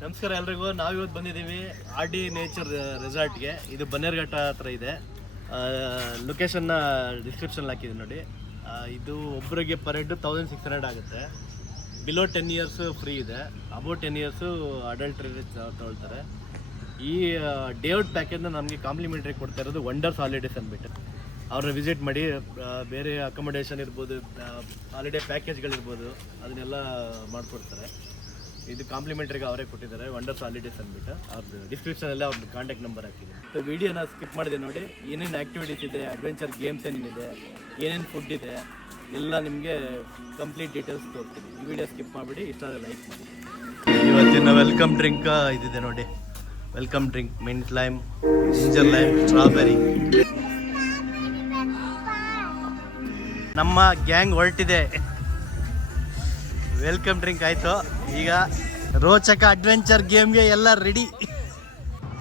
ನಮಸ್ಕಾರ ಎಲ್ರಿಗೂ. ನಾವಿವತ್ತು ಬಂದಿದ್ದೀವಿ ಆರ್ ಡಿ ನೇಚರ್ ರೆಸಾರ್ಟ್ಗೆ. ಇದು ಬನ್ನೇರುಘಟ್ಟ ಹತ್ರ ಇದೆ. ಲೊಕೇಶನ್ನ ಡಿಸ್ಕ್ರಿಪ್ಷನ್ ಹಾಕಿದ್ದೀನಿ ನೋಡಿ. ಇದು ಒಬ್ಬರಿಗೆ ಪರ್ ಹೆಡ್ 1600 ಆಗುತ್ತೆ. ಬಿಲೋ 10 ಇಯರ್ಸ್ ಫ್ರೀ ಇದೆ, ಅಬೌವ್ 10 ಇಯರ್ಸು ಅಡಲ್ಟ್ ತೊಗೊಳ್ತಾರೆ. ಈ ಡೇ ಔಟ್ ಪ್ಯಾಕೇಜ್ನ ನಮಗೆ ಕಾಂಪ್ಲಿಮೆಂಟ್ರಿ ಕೊಡ್ತಾ ಇರೋದು ವಂಡರ್ಸ್ ಹಾಲಿಡೇಸ್ ಅಂದ್ಬಿಟ್ಟು. ಅವ್ರನ್ನ ವಿಸಿಟ್ ಮಾಡಿ ಬೇರೆ ಅಕೊಮಡೇಷನ್ ಇರ್ಬೋದು, ಹಾಲಿಡೇ ಪ್ಯಾಕೇಜ್ಗಳಿರ್ಬೋದು, ಅದನ್ನೆಲ್ಲ ಮಾಡಿಕೊಡ್ತಾರೆ. ಇದು ಕಾಂಪ್ಲಿಮೆಂಟ್ರಿಗೆ ಅವರೇ ಕೊಟ್ಟಿದ್ದಾರೆ, ವಂಡರ್ಸ್ ಹಾಲಿಡೇಸ್ ಅಂದ್ಬಿಟ್ಟು. ಅವ್ರದ್ದು ಡಿಸ್ಕ್ರಿಪ್ಷನಲ್ಲಿ ಅವ್ರದ್ದು ಕಾಂಟ್ಯಾಕ್ಟ್ ನಂಬರ್ ಹಾಕಿದೆ. ಸೊ ವಿಡಿಯೋನ ಸ್ಕಿಪ್ ಮಾಡಿದೆ ನೋಡಿ. ಏನೇನು ಆ್ಯಕ್ಟಿವಿಟೀಸ್ ಇದೆ, ಅಡ್ವೆಂಚರ್ ಗೇಮ್ಸ್ ಏನೇನಿದೆ, ಏನೇನು ಫುಡ್ ಇದೆ, ಎಲ್ಲ ನಿಮಗೆ ಕಂಪ್ಲೀಟ್ ಡೀಟೇಲ್ಸ್ ತೋರಿಸ್ತೀನಿ. ಈ ವಿಡಿಯೋ ಸ್ಕಿಪ್ ಮಾಡಿಬಿಡಿ, ಇಷ್ಟ ಲೈಕ್ ಮಾಡಿ. ಇವತ್ತಿನ ವೆಲ್ಕಮ್ ಡ್ರಿಂಕ್ ಇದಿದೆ ನೋಡಿ. Welcome drink mint lime, ginger lime, strawberry. ನಮ್ಮ ಗ್ಯಾಂಗ್ ಹೊರಟಿದೆ. ವೆಲ್ಕಮ್ ಡ್ರಿಂಕ್ ಆಯಿತು. ಈಗ ರೋಚಕ ಅಡ್ವೆಂಚರ್ ಗೇಮ್ಗೆ ಎಲ್ಲ ರೆಡಿ.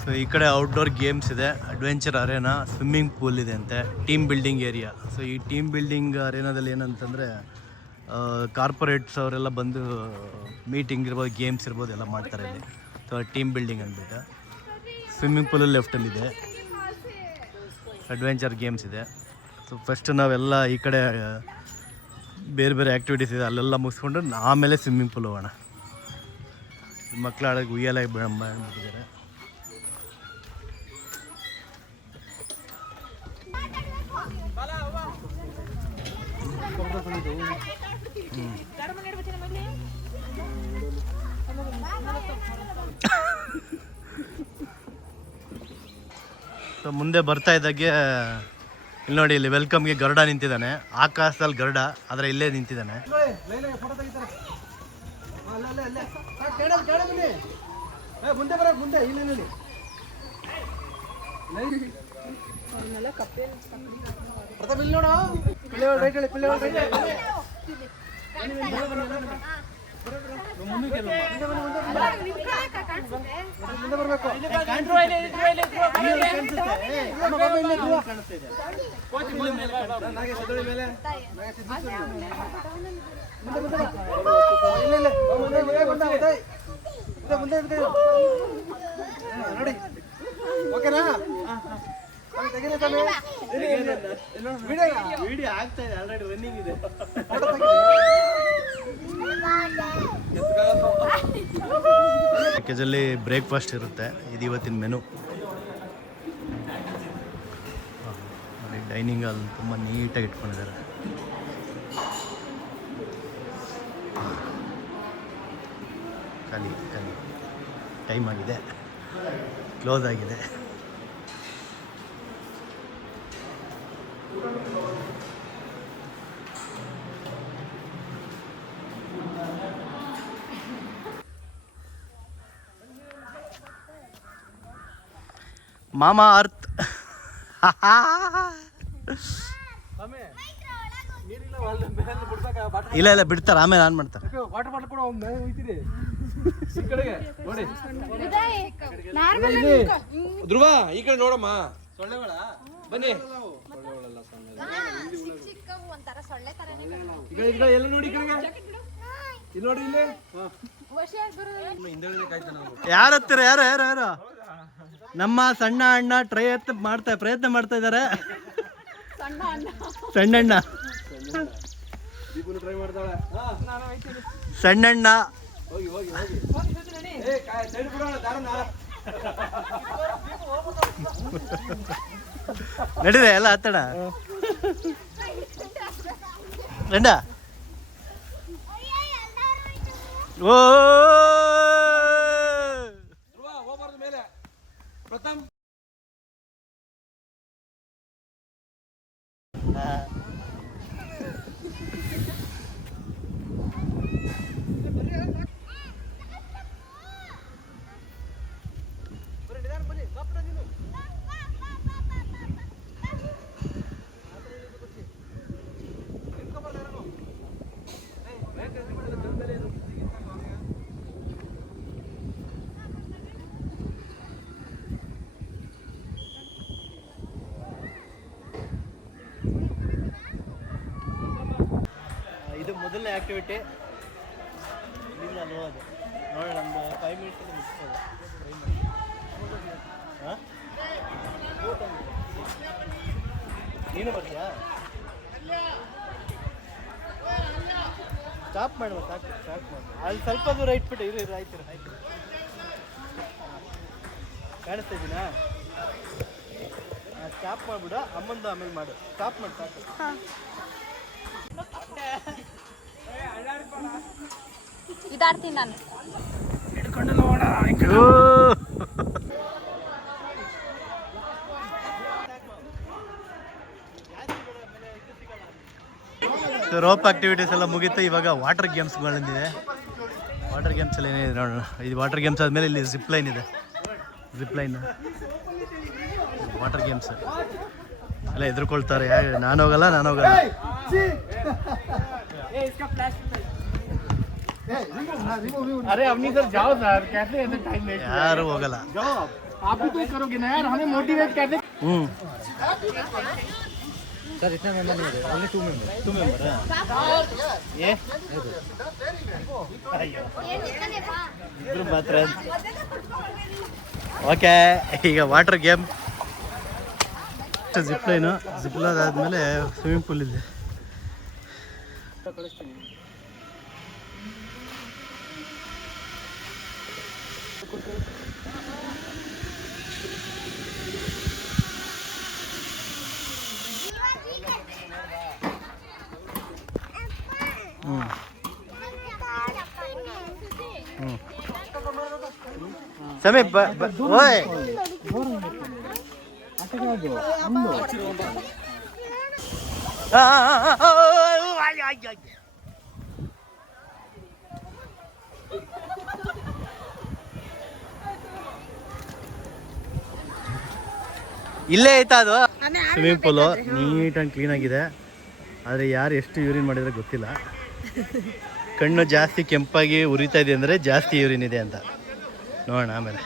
ಸೊ ಈ ಕಡೆ ಔಟ್ಡೋರ್ ಗೇಮ್ಸ್ ಇದೆ, ಅಡ್ವೆಂಚರ್ ಅರೇನಾ, ಸ್ವಿಮ್ಮಿಂಗ್ ಪೂಲ್ ಇದೆ ಅಂತೆ, ಟೀಮ್ ಬಿಲ್ಡಿಂಗ್ ಏರಿಯಾ. ಸೊ ಈ ಟೀಮ್ ಬಿಲ್ಡಿಂಗ್ ಅರೇನಾದಲ್ಲಿ ಏನಂತಂದರೆ ಕಾರ್ಪೊರೇಟ್ಸ್ ಅವರೆಲ್ಲ ಬಂದು ಮೀಟಿಂಗ್ ಇರ್ಬೋದು, ಗೇಮ್ಸ್ ಇರ್ಬೋದು, ಎಲ್ಲ ಮಾಡ್ತಾರೆ ಇಲ್ಲಿ. ಸೊ ಟೀಮ್ ಬಿಲ್ಡಿಂಗ್ ಅಂದ್ಬಿಟ್ಟು. ಸ್ವಿಮ್ಮಿಂಗ್ ಪೂಲಲ್ಲಿ ಲೆಫ್ಟಲ್ಲಿದೆ, ಅಡ್ವೆಂಚರ್ ಗೇಮ್ಸ್ ಇದೆ. ಸೊ ಫಸ್ಟ್ ನಾವೆಲ್ಲ ಈ ಕಡೆ ಬೇರೆ ಬೇರೆ ಆ್ಯಕ್ಟಿವಿಟೀಸ್ ಇದೆ, ಅಲ್ಲೆಲ್ಲ ಮುಗಿಸ್ಕೊಂಡು ಆಮೇಲೆ ಸ್ವಿಮ್ಮಿಂಗ್ ಪೂಲ್ ಹೋಗೋಣ. ಮಕ್ಕಳು ಆಡೋಕ್ಕೆ ಉಯ್ಯಾಲ ಬಿಟ್ಟಿದ್ದಾರೆ. ಸೊ ಮುಂದೆ ಬರ್ತಾ ಇದ್ದಾಗೆ ಇಲ್ಲಿ ನೋಡಿ, ಇಲ್ಲಿ ವೆಲ್ಕಮ್ಗೆ ಗರುಡ ನಿಂತಿದ್ದಾನೆ. ಆಕಾಶದಲ್ಲಿ ಗರುಡ, ಆದರೆ ಇಲ್ಲೇ ನಿಂತಿದ್ದಾನೆ. ವಿಡಿಯೋ ಆಗ್ತಾ ಇದೆ, ಆಲ್ರೆಡಿ ರನ್ನಿಂಗ್ ಇದೆ. ಪ್ಯಾಕೇಜಲ್ಲಿ ಬ್ರೇಕ್ಫಾಸ್ಟ್ ಇರುತ್ತೆ. ಇದು ಇವತ್ತಿನ ಮೆನು. ಡೈನಿಂಗ್ ಹಾಲ್ ತುಂಬ ನೀಟಾಗಿ ಇಟ್ಕೊಂಡಿದ್ದಾರೆ. ಖಾಲಿ ಟೈಮ್ ಆಗಿದೆ, ಕ್ಲೋಸ್ ಆಗಿದೆ. ಮಾಮಾ ಅರ್ತ್ ಇಲ್ಲ ಬಿಡ್ತಾರೆ, ಆಮೇಲೆ ಆನ್ ಮಾಡ್ತಾರೆ. ಧ್ರುವ ಈ ಕಡೆ ನೋಡಮ್ಮ, ಸೊಳ್ಳೆಗಳ ಬನ್ನಿ. ಎಲ್ಲ ನೋಡಿ, ಇಲ್ಲಿ ನೋಡಿ, ಇಲ್ಲಿ ಯಾರು ಹತ್ತಿರ, ಯಾರು ನಮ್ಮ ಸಣ್ಣ ಅಣ್ಣ ಪ್ರಯತ್ನ ಮಾಡ್ತಾ ಇದ್ದಾರೆ. ಸಣ್ಣಣ್ಣ ಸಣ್ಣಣ್ಣ ನಡೀರೆ ಎಲ್ಲ ಹತ್ತಣ ರಂಡ. ಓ ಮೇಲೆ ಪ್ರಥಮ್ ಮೊದಲನೇ ಆ್ಯಕ್ಟಿವಿಟಿ. ಇಲ್ಲಿಂದ ನೋಡೋದು, ನೋಡೋಣ, ಒಂದು 5 ಮಿನಿಟ್ಸ್ ನೀನು ಬರ್ತೀಯಾ? ಸ್ಟಾಪ್ ಮಾಡುವ, ಸಾಕು ಸ್ಟಾಪ್ ಮಾಡು. ಅಲ್ಲಿ ಸ್ವಲ್ಪ ದೂರ ಇಟ್ಬಿಟ್ಟು ಇರು ಆಯ್ತು. ಕಾಣಿಸ್ತಾ ಇದ್ದೀನಾ? ಸ್ಟಾಪ್ ಮಾಡ್ಬಿಡು, ಅಮ್ಮಂದು ಆಮೇಲೆ ಮಾಡು. ಸ್ಟಾಪ್ ಮಾಡಿ ಸಾಕು. ಇದಾಡ್ತೀನಿ ನಾನು. ರೋಪ್ ಆಕ್ಟಿವಿಟೀಸ್ ಎಲ್ಲ ಮುಗೀತು. ಇವಾಗ ವಾಟರ್ ಗೇಮ್ಸ್ಗಳಿದೆ. ವಾಟರ್ ಗೇಮ್ಸ್ ಎಲ್ಲ ಏನಿದೆ ನೋಡೋಣ. ಇದು ವಾಟರ್ ಗೇಮ್ಸ್ ಆದಮೇಲೆ ಇಲ್ಲಿ ಜಿಪ್ ಲೈನ್ ಇದೆ. ವಾಟರ್ ಗೇಮ್ಸ್ ಎಲ್ಲ ಎದುರ್ಕೊಳ್ತಾರೆ. ನಾನು ಹೋಗಲ್ಲ. अरे अपनी सर जाओ सर, कैसे ऐसे टाइम वेस्ट ಯಾರು ಹೋಗಲ್ಲ. जाओ आप भी तो करोगे ना यार, हमें मोटिवेट कैसे? सर इतना मेंबर नहीं है, ओनली 2 मेंबर ये ಇದ್ರ ಮಾತ್ರ. ಓಕೆ, ಈಗ water game zip line. Zip line ಆದಮೇಲೆ ಸ್ವಿಮ್ಮಿಂಗ್ ಪೂಲ್ ಇದೆ. ಸಮೀಪ್ ಓಯ್ ಇಲ್ಲೇ ಐತಾ ಅದು swimming pool. Neat and clean ಆಗಿದೆ. ಆದರೆ ಯಾರು ಎಷ್ಟು ಯೂರಿನ್ ಮಾಡಿದ್ರೆ ಗೊತ್ತಿಲ್ಲ. ಕಣ್ಣು ಜಾಸ್ತಿ ಕೆಂಪಾಗಿ ಉರಿತಾ ಇದೆ ಅಂದರೆ ಜಾಸ್ತಿ ಯೂರಿನ್ ಇದೆ ಅಂತ. ನೋಡೋಣ ಆಮೇಲೆ.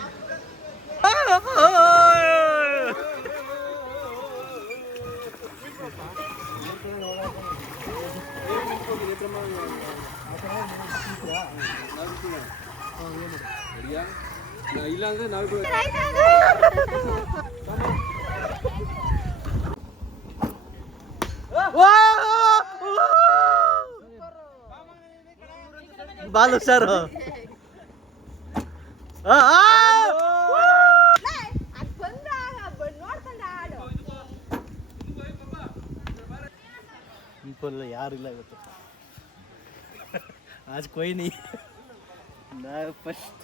ಇಲ್ಲಾಂದ್ರೆ ನಾವು ಬಾಲು ಸರ್ ಯಾರಿಲ್ಲ ಇವತ್ತು. आज कोई नहीं ना फर्स्ट.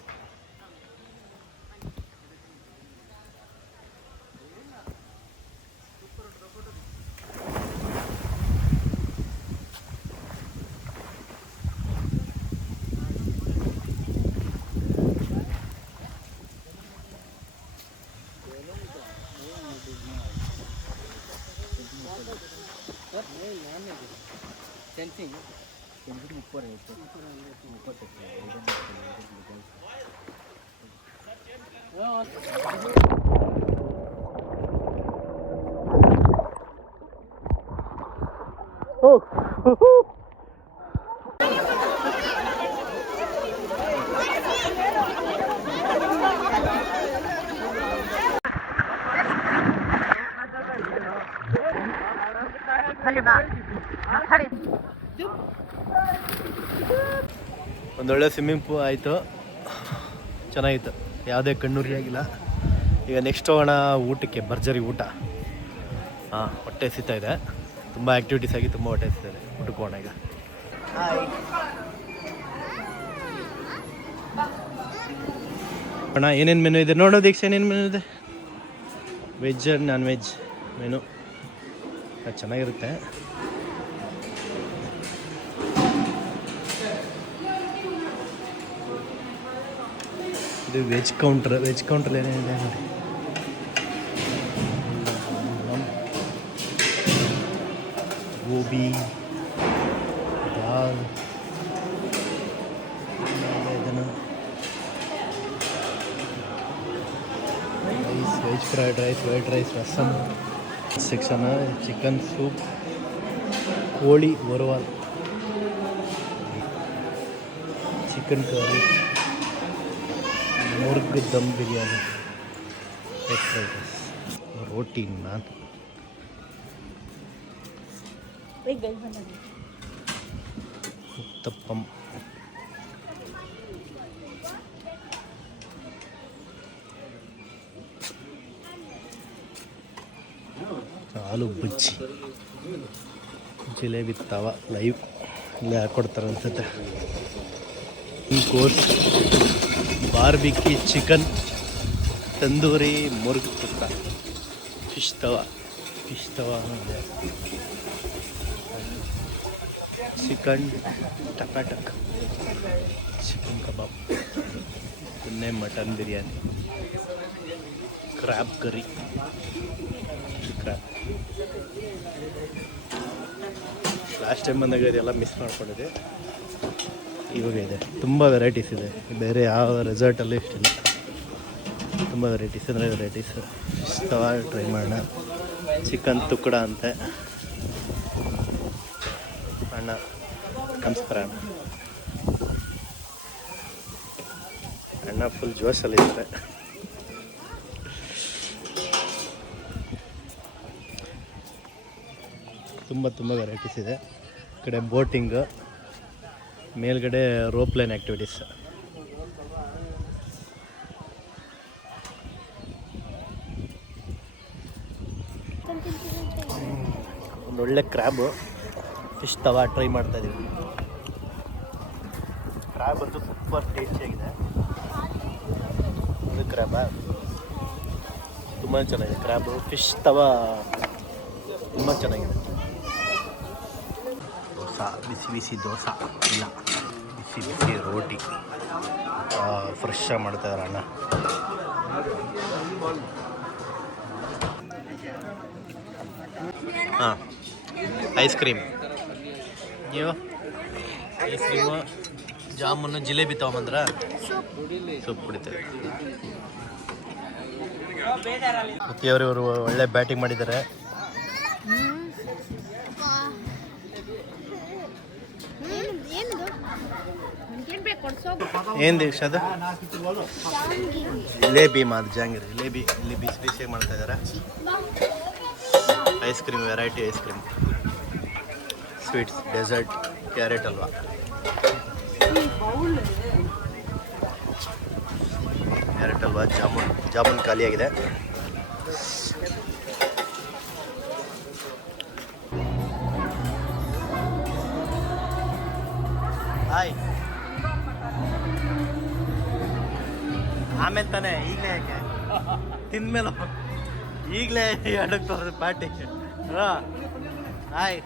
ಒಂದೊಳ್ಳೆ ಸ್ವಿಮ್ಮಿಂಗ್ ಪೂಲ್ ಆಯಿತು, ಚೆನ್ನಾಗಿತ್ತು, ಯಾವುದೇ ಕಣ್ಣೂರಿ ಆಗಿಲ್ಲ. ಈಗ ನೆಕ್ಸ್ಟ್ ಹೋಗೋಣ ಊಟಕ್ಕೆ, ಭರ್ಜರಿ ಊಟ. ಹೊಟ್ಟೆ ಹಸಿತಾ ಇದೆ, ತುಂಬ ಆ್ಯಕ್ಟಿವಿಟೀಸ್ ಆಗಿ ತುಂಬ ಹೊಟ್ಟೆ ಹಸಿತಾ ಇದೆ. ಊಟಕ್ಕೆ ಹೋಗೋಣ ಈಗ. ಅಣ್ಣ ಏನೇನು ಮೆನು ಇದೆ ನೋಡೋ ದೀಕ್ಷೆ, ಏನೇನು ಮೆನು ಇದೆ? Veg and non veg menu ಚೆನ್ನಾಗಿರುತ್ತೆ. ಇದು ವೆಜ್ ಕೌಂಟ್ರ್ ಏನೇನಿದೆ ನೋಡಿ. ಗೋಬಿ, ದಾಲ್, ಇದನ್ನು rice, veg fried rice, white rice, rasam section, chicken soup, ಕೋಳಿ ವರವಾಲ್, chicken curry, murg dum biryani, egg fried rice, roti, naan, uttapam, aloo bajji, jalebi tawa live ಇಲ್ಲೇ ಹಾಕ್ಕೊಡ್ತಾರೆ ಅನ್ಸುತ್ತೆ. ಈ course barbecue chicken, tandoori, murg ತುತ್ತ, ಫಿಶ್ ತವ ಇದೆ, ಚಿಕನ್ ಟಪಾಟಕ್, ಚಿಕನ್ ಕಬಾಬ್, ಪುನ್ನೆ mutton biryani, crab curry, crab. Last time ಬಂದಾಗ ಇದೆಲ್ಲ ಮಿಸ್ ಮಾಡ್ಕೊಂಡಿದ್ದೆ. ಇವಾಗ ಇದೆ, ತುಂಬ ವೆರೈಟೀಸ್ ಇದೆ, ಬೇರೆ ಯಾವ ರೆಸಾರ್ಟಲ್ಲೂ ಇಷ್ಟಿಲ್ಲ. ತುಂಬ ವೆರೈಟೀಸ್ ಅಂದರೆ ವೆರೈಟೀಸ್. ತವ ಟ್ರೈ ಮಾಡೋಣ. ಚಿಕನ್ ತುಕ್ಕಡ ಅಂತೆ. ಅಣ್ಣ ನಮಸ್ಕಾರ. ಅಣ್ಣ ಫುಲ್ ಜೋಶಲ್ಲಿದ್ದಾರೆ. ತುಂಬ ವೆರೈಟೀಸ್ ಇದೆ. ಈ ಕಡೆ ಬೋಟಿಂಗ್, ಮೇಲ್ಗಡೆ ರೋಪ್ಲೈನ್ ಆ್ಯಕ್ಟಿವಿಟೀಸ್. ಒಂದೊಳ್ಳೆ ಕ್ರ್ಯಾಬು, ಫಿಶ್ ತವ ಟ್ರೈ ಮಾಡ್ತಾಯಿದ್ದೀವಿ. ಕ್ರ್ಯಾಬ್ ಅಂತೂ ಸೂಪರ್ ಟೇಸ್ಟಿಯಾಗಿದೆ. ಅದು ಕ್ರ್ಯಾಬ ತುಂಬ ಚೆನ್ನಾಗಿದೆ. ಕ್ರ್ಯಾಬು, ಫಿಶ್ ತವ ತುಂಬ ಚೆನ್ನಾಗಿದೆ. ದೋಸೆ, ಬಿಸಿ ಬಿಸಿ ದೋಸೆ, ಇಲ್ಲ ಬಿಸಿ ಬಿಸಿ ರೋಟಿ, ಫ್ರೆಶ್ಶಾಗಿ ಮಾಡ್ತಾಯಿದ್ದಾರೆ ಅಣ್ಣ. ಹಾಂ, ಐಸ್ ಕ್ರೀಮ್. ನೀವು ಐಸ್ ಕ್ರೀಮು, ಜಾಮೂನು, ಜಿಲೇಬಿ ತೊಗೊಂಬಂದ್ರ? ಸೂಪ್ ಕುಡಿತಾರೆ. ಇವರು ಒಳ್ಳೆ ಬ್ಯಾಟಿಂಗ್ ಮಾಡಿದ್ದಾರೆ. ಏನು ದೀಕ್ಷಾ ಅದು? ಜಿಲೇಬಿ ಮಾತು ಜಾಂಗಿರಿ ಜಿಲೇಬಿ ಇಲ್ಲಿ ಬಿಸಿ ಬಿಸಿಯಾಗಿ ಮಾಡ್ತಾ ಇದ್ದಾರೆ. Ice cream, variety ice cream, sweets, dessert, carrot halwa. Carrot halwa, jamun ಖಾಲಿಯಾಗಿದೆ. ಹಾಯ್, ಆಮೇಲೆ ತಾನೇ, ಈಗಲೇ ಯಾಕೆ ತಿಂದ್ಮೇಲೆ ಈಗಲೇ ಎರಡಕ್ಕೆ ತೋರಿಸಿ ಪಾರ್ಟಿ. ಹಾಯ್,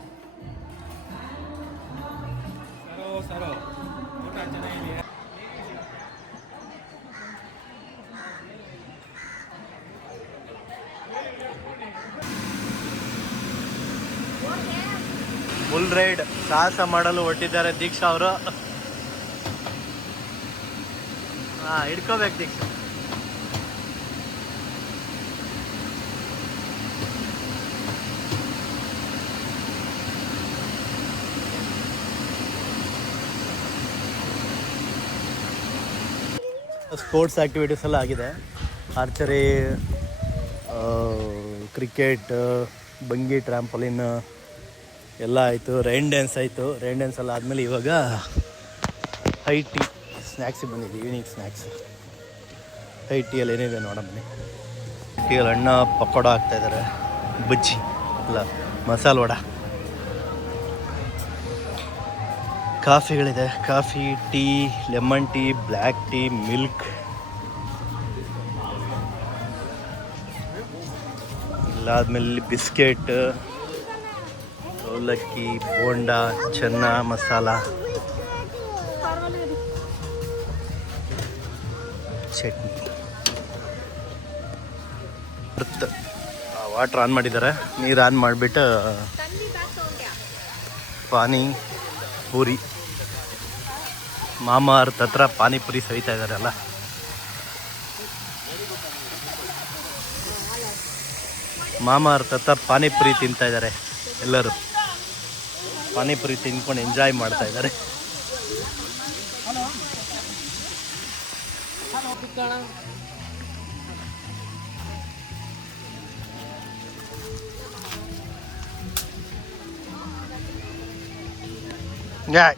ಫುಲ್ ರೈಡ್ ಸಾಹಸ ಮಾಡಲು ಹೊರಟಿದ್ದಾರೆ ದೀಕ್ಷಾ ಅವರು. ಹಾಂ, ಹಿಡ್ಕೋಬೇಕು ದೀಕ್ಷಾ. ಸ್ಪೋರ್ಟ್ಸ್ ಆ್ಯಕ್ಟಿವಿಟೀಸ್ ಎಲ್ಲ ಆಗಿದೆ. ಆರ್ಚರಿ, ಕ್ರಿಕೆಟ್, ಬಂಗಿ ಟ್ರ್ಯಾಂಪಲಿನ್ ಎಲ್ಲ ಆಯಿತು. ರೈನ್ ಡ್ಯಾನ್ಸ್ ಆಯಿತು. ರೈನ್ ಡ್ಯಾನ್ಸ್ ಎಲ್ಲ ಆದಮೇಲೆ ಇವಾಗ ಹೈ ಟೀ ಸ್ನ್ಯಾಕ್ಸಿಗೆ ಬಂದಿದ್ದೀವಿ. ಈವ್ನಿಂಗ್ ಸ್ನ್ಯಾಕ್ಸ್ ಹೈ ಟೀಯಲ್ಲಿ ಏನಿದೆ ನೋಡೋಣ ಬನ್ನಿ. ಟೀಯಲ್ಲಿ ಅಣ್ಣ ಪಕೋಡ ಹಾಕ್ತಾಯಿದ್ದಾರೆ, ಬಜ್ಜಿ ಅಲ್ಲ ಮಸಾಲೆ ವಡ, ಕಾಫಿಗಳಿದೆ. Coffee, tea, lemon tea, black tea, milk, ಇಲ್ಲಾದ್ಮೇಲೆ ಬಿಸ್ಕೆಟ್, ಅವಲಕ್ಕಿ, ಬೋಂಡ, ಚೆನ್ನ ಮಸಾಲ, ಚಟ್ನಿ. ವಾಟ್ರ್ ಆನ್ ಮಾಡಿದ್ದಾರೆ. ನೀರು ಆನ್ ಮಾಡಿಬಿಟ್ಟು ಪಾನಿ ಪೂರಿ, ಮಾಮ ಅರ್ಥ ಹತ್ರ ಪಾನಿಪುರಿ ಸವಿತಾ ಇದ್ದಾರಲ್ಲ. ಮಾಮ ಅರ್ಥ ಹತ್ರ ಪಾನಿಪುರಿ ತಿಂತಾ ಇದ್ದಾರೆ. ಎಲ್ಲರೂ ಪಾನಿಪುರಿ ತಿನ್ಕೊಂಡು ಎಂಜಾಯ್ ಮಾಡ್ತಾ ಇದ್ದಾರೆ. Yeah.